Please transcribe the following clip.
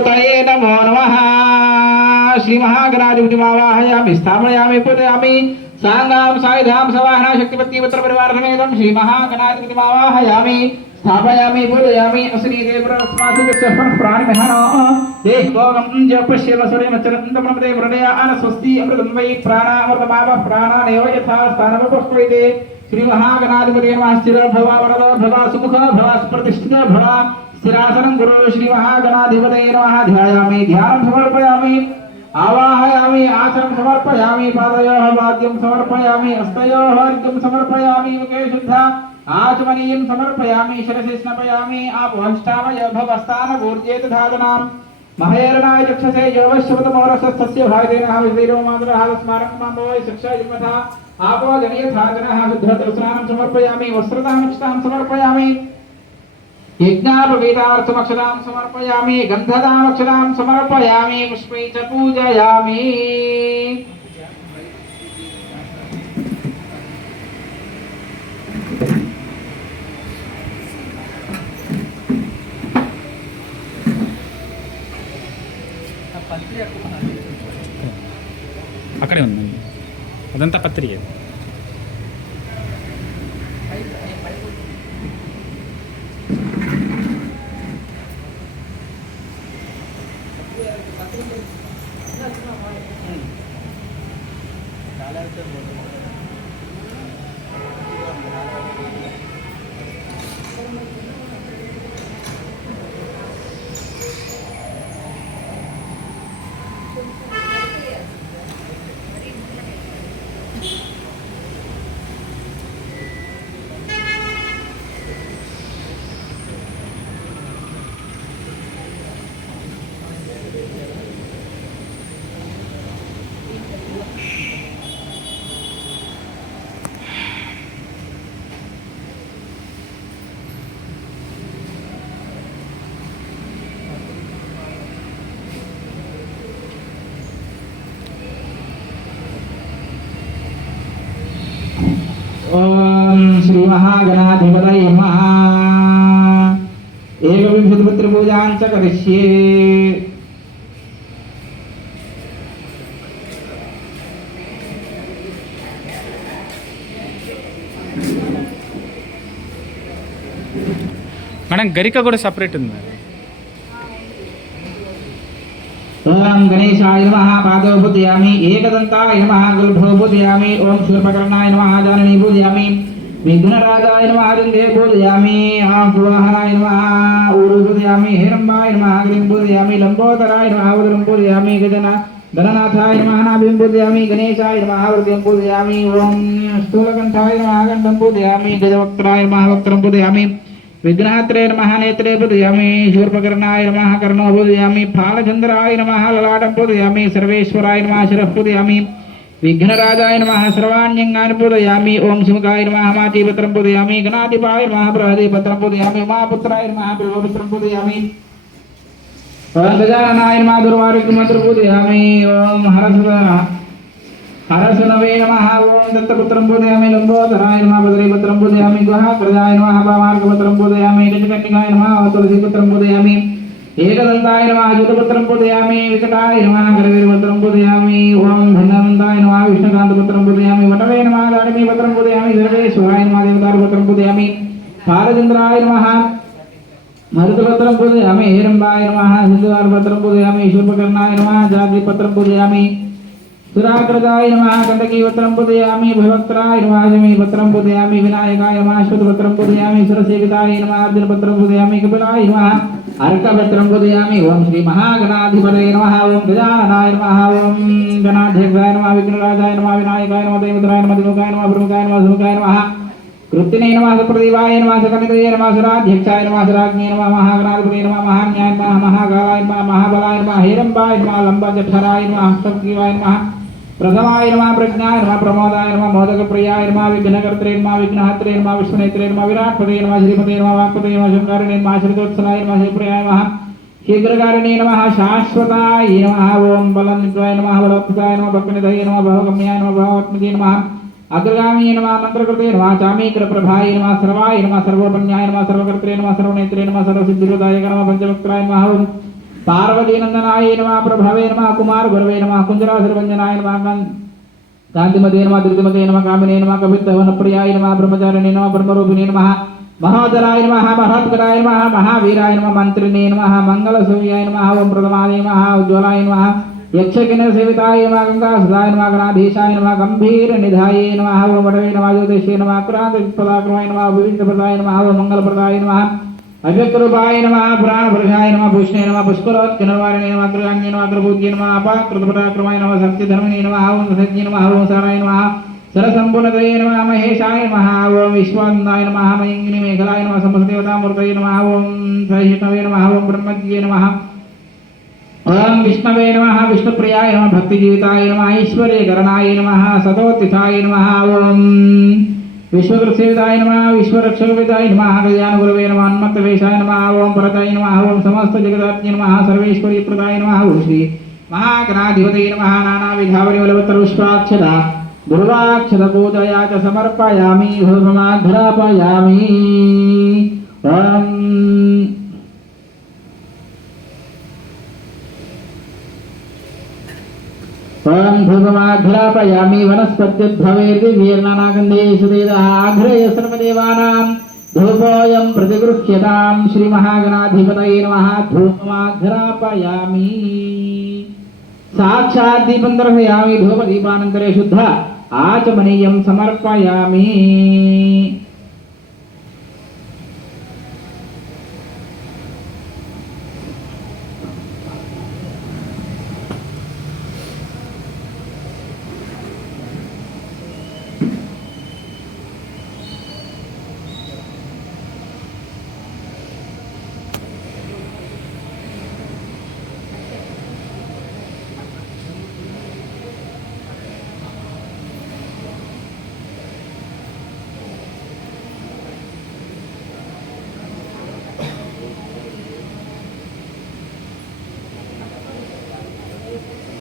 मूर्तये नमो नमः श्री महागणाधिपतिमावाहयामि स्थापयामि पूजयामि सांगां सायुधां सवाहना शक्तिपति पुत्र परिवार समेतं श्री महागणाधिपतिमावाहयामि स्थापयामि पूजयामि असुरी देवरस्मासुचफन प्राणिमहनो देहभोगं च पश्येम सूर्यमच्चरन्तमनमदे वृणया स्वस्ति अमृतं वै प्राणामृतमावः प्राणानेव यथा स्थानमुपस्कृते श्री महागणाधिपते नमः स्थिरो भव वरदो भव सुमुख भव प्रतिष्ठितो भव स्थिरासनं गुरु श्री महागणाधिपते नमः ध्यायामि ध्यानं समर्पयामि आवाहयामि आसनं समर्पयामि पादयोः वाद्यं समर्पयामि हस्तयोः अर्घ्यं समर्पयामि मुखे शुद्धा आचमनीयं समर्पयामि शिरसि स्नपयामि आपोष्टामय भवस्तानगूर्जेत धातनां महेरणाय चक्षसे योवश्यवतमोरसस्तस्य भागेनः विधिरो मातरः स्मारकं मां भवै शिक्षा यथा आपो जनयथा जनः शुद्धस्नानं समर्पयामि वस्त्रदामक्षतां समर्पयामि यज्ञापवेदार्थमक्षरां समर्पयामि गन्धदामक्षरां समर्पयामि पुष्पै च पूजयामि అక్కడే ఉందండి అదంతా పత్రిక श्री महागणाधिपतये नमः एकविंशतिपुत्रपूजां च करिष्ये మేడం గరిక కూడా సపరేట్ ఉంది ओम गणेशाय नमः पादौ पूजयामि एकदन्ताय नमः गुल्भौ पूजयामि ओम शूर्पकर्णाय नमः जाननी पूजयामि विघ्नराजाय नमः लिंगे पूजयामि आहुवाहनाय नमः ऊरु पूजयामि हिरम्बाय नमः अग्निं पूजयामि लंबोदराय नमः उदरं पूजयामि गणनाथाय नमः नाभिं पूजयामि गणेशाय नमः वृद्धिं पूजयामि ओम स्थूलकण्ठाय नमः कण्ठं पूजयामि गजवक्त्राय नमः वक्त्रं पूजयामि विघ्नहत्रे नमः नेत्रे पूजयामि शूर्पकर्णाय नमः कर्णो पूजयामि फालचन्द्राय नमः ललाटं पूजयामि सर्वेश्वराय नमः शिरः पूजयामि विघ्नराजाय नमः सर्वाण्यङ्गानि पूजयामि ओम सुमुखाय नमः माचीपत्रं पूजयामि गणाधिपाय नमः बृहदीपत्रं पूजयामि उमापुत्राय नमः बिल्वपत्रं पूजयामि ओम गजाननाय नमः दुर्वारुकमन्त्रं पूजयामि ओम हरसुनवे नमः ओम दत्तपुत्रं पूजयामि लंबोदराय नमः बद्रीपत्रं पूजयामि गुहाग्रजाय नमः पामार्गपत्रं पूजयामि गजकन्निकाय नमः तुलसीपत्रं पूजयामि एकदन्ताय नमः अच्युतपुत्रं पूजयामि विकटाय नमः करवीरपत्रं पूजयामि ओम धन्वन्ताय नमः विष्णुकान्तपुत्रं पूजयामि वटवे नमः दाडिमीपत्रं पूजयामि सर्वेश्वराय नमः देवतारपत्रं पूजयामि फालचन्द्राय नमः मरुतपत्रं पूजयामि हिरम्बाय नमः सिद्धवारपत्रं पूजयामि शूर्पकर्णाय नमः जातिपत्रं पूजयामि सुराकृताय नमः कंटकीपत्रं पूजयामि भवक्त्राय नमः जमीपत्रं पूजयामि विनायकाय नमः अश्वत्थपत्रं पूजयामि सुरसेविताय नमः अर्जुनपत्रं पूजयामि कपिलाय नमः अर्कपत्रं पूजयामि ओम श्री महागणाधिपतये नमः ओम गजाननाय नमः ओम गणाध्यक्षाय नमः विघ्नराजाय नमः विनायकाय नमः देवत्राय नमः दिमुखाय नमः प्रमुखाय नमः सुमुखाय नमः कृत्तिने नमः सुप्रदीपाय नमः सकमितये नमः सुराध्यक्षाय नमः सुराज्ञे नमः महागणाधिपतये नमः महाज्ञाय नमः महाकालाय नमः महाबलाय नमः हिरम्बाय नमः लंबजठराय नमः हस्तग्रीवाय नमः प्रथमाय नमः प्रज्ञाय नमः प्रमोदाय नमः मोदकप्रियाय नमः विघ्नकर्त्रे नमः विघ्नहत्रे नमः विष्णुनेत्रे नमः विराट्पते नमः श्रीपते नमः वाक्पते नमः शंकरणे नमः श्रीतोत्सलाय नमः श्रीप्रियाय नमः शीघ्रकारिणे नमः शाश्वताय नमः ओम बलनिधाय नमः बलोत्थाय नमः भक्तनिधये नमः भवगम्याय नमः भवात्मजे नमः अग्रगामी नमः मंत्रकृते नमः चामीक्रप्रभाय नमः सर्वाय नमः सर्वोपन्याय नमः सर्वकर्त्रे नमः सर्वनेत्रे नमः सर्वसिद्धिप्रदाय नमः पंचवक्त्राय नमः पार्वतीनंदनाय नमः प्रभवे नमः कुमार गुरवे नमः कुंजरासुरभंजनाय नमः कांतिमते नमः दुर्गमते नमः कामिने नमः कवित्ववनप्रियाय नमः ब्रह्मचारिणे नमः ब्रह्मरूपिणे नमः महोदराय नमः महत्कराय नमः महावीराय नमः मंत्रिणे नमः मंगलसूर्याय नमः ओम प्रथमाय नमः उज्ज्वलाय नमः यक्षकिन सेविताय नमः गंगासुधाय नमः गणाधीशाय नमः गंभीर निधाय नमः ओम वटवे नमः ज्योतिषे नमः क्रांतिप्रदाक्रमाय नमः विविधप्रदाय नमः ओम मंगलप्रदाय नमः अव्यक्तरूपाय नमः पुराणपुरुषाय नमः पुष्णे नमः पुष्करोत्किनवारिणे नमः अग्रगाम्ये नमः अग्रपूज्ये नमः अपाकृतपराक्रमाय नमः सत्यधर्मिणे नमः ओम सज्जे नमः ओम साराय नमः सरसंपूर्णतये नमः महेशाय नमः ओम विश्वानंदाय नमः मयंगिनी मेघलाय नमः समस्तदेवतामूर्तये नमः ओम सहिष्णवे नमः ओम ब्रह्मज्ञे नमः ओम विष्णवे नमः विष्णुप्रियाय नमः भक्तिजीविताय नमः ऐश्वर्यकरणाय नमः सतोत्थिताय नमः ओम विश्वकृतसेविताय नमः विश्वरक्षकविदाय नमः गजानगुरवे नमः अन्मत्तवेशाय नमः ओम परताय नमः ओम समस्त जगदात्मने नमः सर्वेश्वरीप्रदाय नमः ओम श्री महागणाधिपतये नमः नानाविधावलिवलवत्तरुष्पाक्षता गुरुवाक्षतपूजया च समर्पयामि धूपमाघ्रापयामि ओम धूपमाघ्रापयामि वनस्पत्युद्भवेर्दिव्यैर्नानागन्धैः सुदेवः आघ्रय सर्वदेवानां धूपोऽयं प्रतिगृह्यतां श्रीमहागणाधिपतये नमः धूपमाघ्रापयामि साक्षात् दीपं दर्शयामि धूपदीपानन्तरे शुद्ध आचमनीयं समर्पयामि